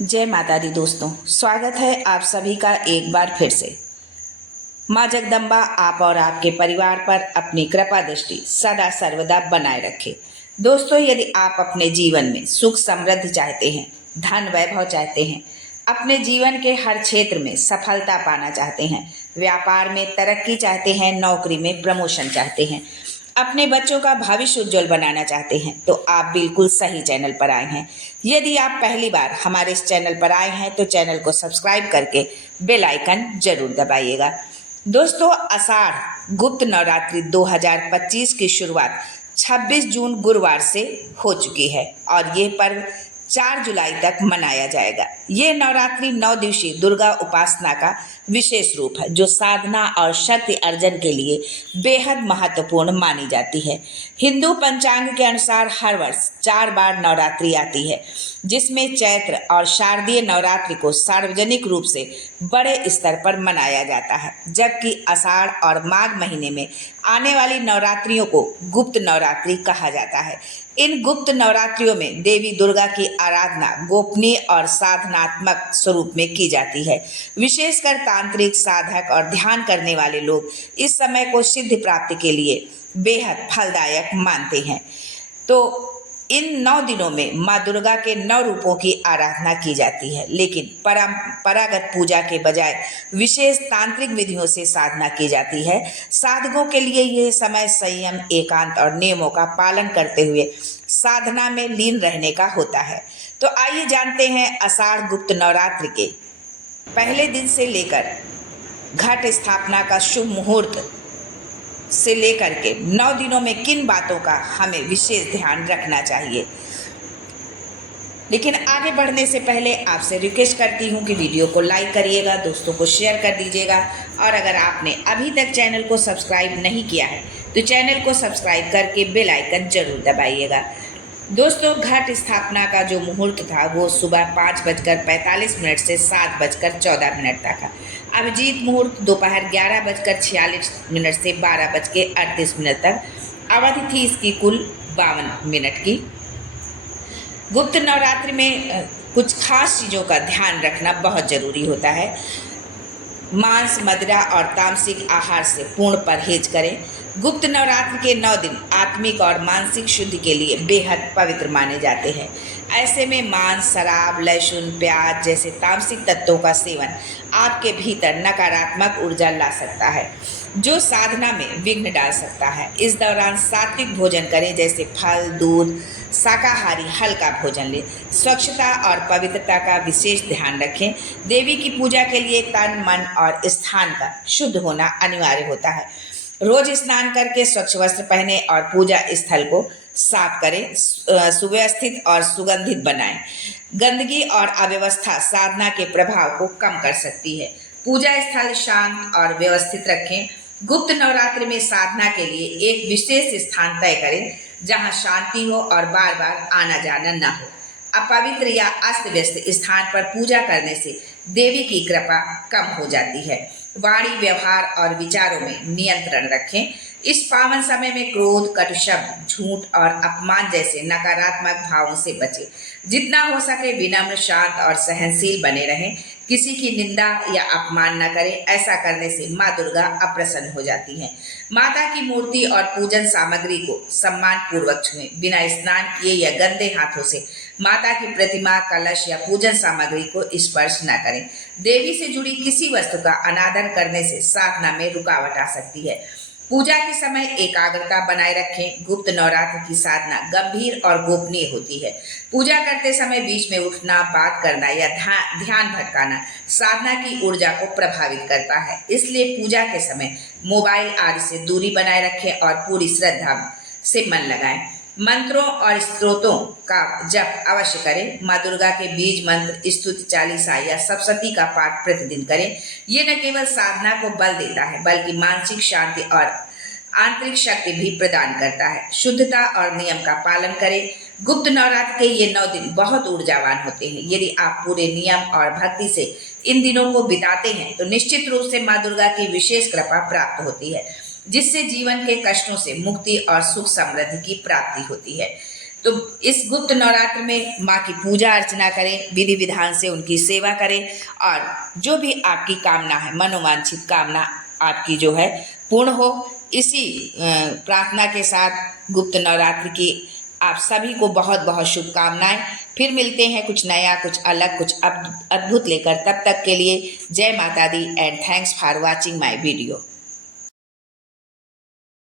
जय माता दी दोस्तों, स्वागत है आप सभी का एक बार फिर से। माँ जगदम्बा आप और आपके परिवार पर अपनी कृपा दृष्टि सदा सर्वदा बनाए रखे। दोस्तों, यदि आप अपने जीवन में सुख समृद्धि चाहते हैं, धन वैभव चाहते हैं, अपने जीवन के हर क्षेत्र में सफलता पाना चाहते हैं, व्यापार में तरक्की चाहते हैं, नौकरी में प्रमोशन चाहते हैं, अपने बच्चों का भविष्य उज्जवल बनाना चाहते हैं, तो आप बिल्कुल सही चैनल पर आए हैं। यदि आप पहली बार हमारे इस चैनल पर आए हैं तो चैनल को सब्सक्राइब करके बेल आइकन जरूर दबाइएगा। दोस्तों, आषाढ़ गुप्त नवरात्रि 2025 की शुरुआत 26 जून गुरुवार से हो चुकी है और ये पर्व 4 जुलाई तक मनाया जाएगा। ये नवरात्रि 9 दिवसीय दुर्गा उपासना का विशेष रूप है जो साधना और शक्ति अर्जन के लिए बेहद महत्वपूर्ण मानी जाती है। हिंदू पंचांग के अनुसार हर वर्ष 4 बार नवरात्रि आती है, जिसमें चैत्र और शारदीय नवरात्रि को सार्वजनिक रूप से बड़े स्तर पर मनाया जाता है, जबकि आषाढ़ और माघ महीने में आने वाली नवरात्रियों को गुप्त नवरात्रि कहा जाता है। इन गुप्त नवरात्रियों में देवी दुर्गा की आराधना गोपनीय और साधनात्मक स्वरूप में की जाती है। विशेषकर तांत्रिक साधक और ध्यान करने वाले लोग इस समय को सिद्धि प्राप्ति के लिए बेहद फलदायक मानते हैं। तो इन 9 दिनों में माँ दुर्गा के 9 रूपों की आराधना की जाती है, लेकिन परंपरागत पूजा के बजाय विशेष तांत्रिक विधियों से साधना की जाती है। साधकों के लिए यह समय संयम, एकांत और नियमों का पालन करते हुए साधना में लीन रहने का होता है। तो आइए जानते हैं आषाढ़ गुप्त नवरात्रि के पहले दिन से लेकर घट स्थापना का शुभ मुहूर्त से लेकर के 9 दिनों में किन बातों का हमें विशेष ध्यान रखना चाहिए। लेकिन आगे बढ़ने से पहले आपसे रिक्वेस्ट करती हूँ कि वीडियो को लाइक करिएगा, दोस्तों को शेयर कर दीजिएगा और अगर आपने अभी तक चैनल को सब्सक्राइब नहीं किया है तो चैनल को सब्सक्राइब करके बेल आइकन जरूर दबाइएगा। दोस्तों, घट स्थापना का जो मुहूर्त था वो सुबह 5:45 से 7:14 तक था। अभिजीत मुहूर्त दोपहर 11:46 से 12:38 तक। अवधि थी इसकी कुल 52 मिनट की। गुप्त नवरात्रि में कुछ खास चीज़ों का ध्यान रखना बहुत ज़रूरी होता है। मांस, मदिरा और तामसिक आहार से पूर्ण परहेज करें। गुप्त नवरात्रि के 9 दिन आत्मिक और मानसिक शुद्धि के लिए बेहद पवित्र माने जाते हैं। ऐसे में मांस, शराब, लहसुन, प्याज जैसे तामसिक तत्वों का सेवन आपके भीतर नकारात्मक ऊर्जा ला सकता है, जो साधना में विघ्न डाल सकता है। इस दौरान सात्विक भोजन करें, जैसे फल, दूध, शाकाहारी हल्का भोजन लें। स्वच्छता और पवित्रता का विशेष ध्यान रखें। देवी की पूजा के लिए तन, मन और स्थान का शुद्ध होना अनिवार्य होता है। रोज स्नान करके स्वच्छ वस्त्र पहने और पूजा स्थल को साफ करें, सुव्यवस्थित और सुगंधित बनाएं। गंदगी और अव्यवस्था साधना के प्रभाव को कम कर सकती है। पूजा स्थल शांत और व्यवस्थित रखें। गुप्त नवरात्रि में साधना के लिए एक विशेष स्थान तय करें जहां शांति हो और बार बार आना जाना न हो। अपवित्र या अस्त व्यस्त स्थान पर पूजा करने से देवी की कृपा कम हो जाती है। वाणी, व्यवहार और विचारों में नियंत्रण रखें। इस पावन समय में क्रोध, कटु शब्द, झूठ और अपमान जैसे नकारात्मक भावों से बचें। जितना हो सके विनम्र, शांत और सहनशील बने रहें। किसी की निंदा या अपमान न करें। ऐसा करने से माँ दुर्गा अप्रसन्न हो जाती हैं। माता की मूर्ति और पूजन सामग्री को सम्मान पूर्वक छुएं। बिना स्नान किए या गंदे हाथों से माता की प्रतिमा, कलश या पूजन सामग्री को स्पर्श न करें। देवी से जुड़ी किसी वस्तु का अनादर करने से साधना में रुकावट आ सकती है। पूजा के समय एकाग्रता बनाए रखें। गुप्त नवरात्र की साधना गंभीर और गोपनीय होती है। पूजा करते समय बीच में उठना, बात करना या ध्यान भटकाना साधना की ऊर्जा को प्रभावित करता है। इसलिए पूजा के समय मोबाइल आदि से दूरी बनाए रखें और पूरी श्रद्धा से मन लगाएं। मंत्रों और स्तोत्रों का जप अवश्य करें। माँ दुर्गा के बीज मंत्र, स्तुति चालीसा या सप्तशती का पाठ प्रतिदिन करें। ये न केवल साधना को बल देता है बल्कि मानसिक शांति और आंतरिक शक्ति भी प्रदान करता है। शुद्धता और नियम का पालन करें। गुप्त नवरात्र के ये 9 दिन बहुत ऊर्जावान होते हैं। यदि आप पूरे नियम और भक्ति से इन दिनों को बिताते हैं तो निश्चित रूप से माँ दुर्गा की विशेष कृपा प्राप्त होती है, जिससे जीवन के कष्टों से मुक्ति और सुख समृद्धि की प्राप्ति होती है। तो इस गुप्त नवरात्र में माँ की पूजा अर्चना करें, विधि विधान से उनकी सेवा करें और जो भी आपकी कामना है, मनोवांछित कामना आपकी जो है पूर्ण हो। इसी प्रार्थना के साथ गुप्त नवरात्र की आप सभी को बहुत बहुत शुभकामनाएं। फिर मिलते हैं कुछ नया, कुछ अलग, कुछ अद्भुत लेकर। तब तक के लिए जय माता दी and thanks for watching my video.